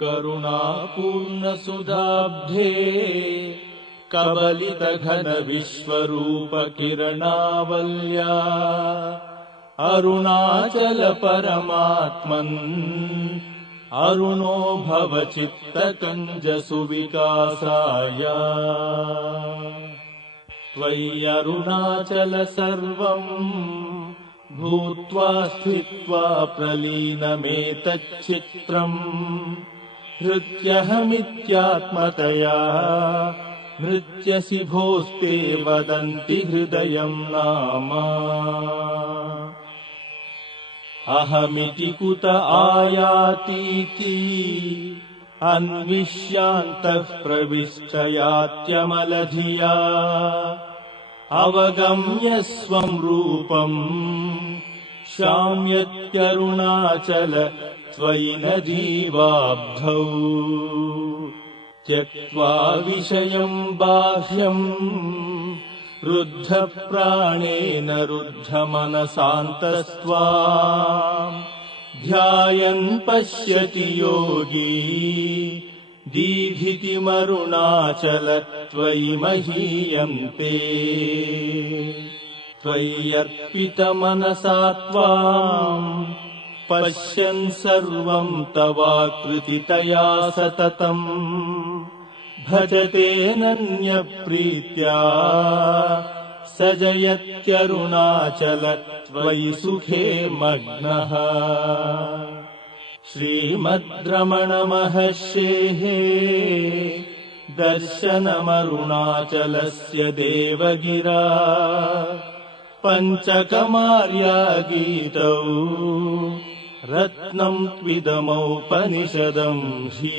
करुणापूर्णसुधाब्धे कबलितघनविश्वरूपकिरणावल्या अरुणाचल परमात्मन् अरुणो भव चित्तकञ्जसुविकासाय त्वय्यरुणाचल सर्वम् भूत्वा स्थित्वा प्रलीनमेतच्चित्रम् हृत्यहमित्यात्मतया नृत्यसि भोस्ते वदन्ति हृदयम् नाम अहमिति कुत आयातीति अन्विष्यान्तः प्रविष्टयात्यमलधिया अवगम्य स्वम् रूपम् शाम्यत्यरुणाचल त्वयि नदीवाब्धौ त्यक्त्वा विषयम् बाह्यम् रुद्धप्राणेन रुद्धमनसान्तस्त्वाम् ध्यायन् पश्यति योगी दीधितिमरुणाचल त्वयि महीयन्ते त्वय्यर्पितमनसा त्वाम् पश्यन् सर्वम् तवाकृतितया सततम् भजतेऽनन्यप्रीत्या स जयत्यरुणाचल त्वयि सुखे मग्नः। श्रीमद्रमण महर्षेः दर्शनमरुणाचलस्य देवगिरा पञ्चकमार्या गीतौ रत्नम् त्विदमौपनिषदम् हि।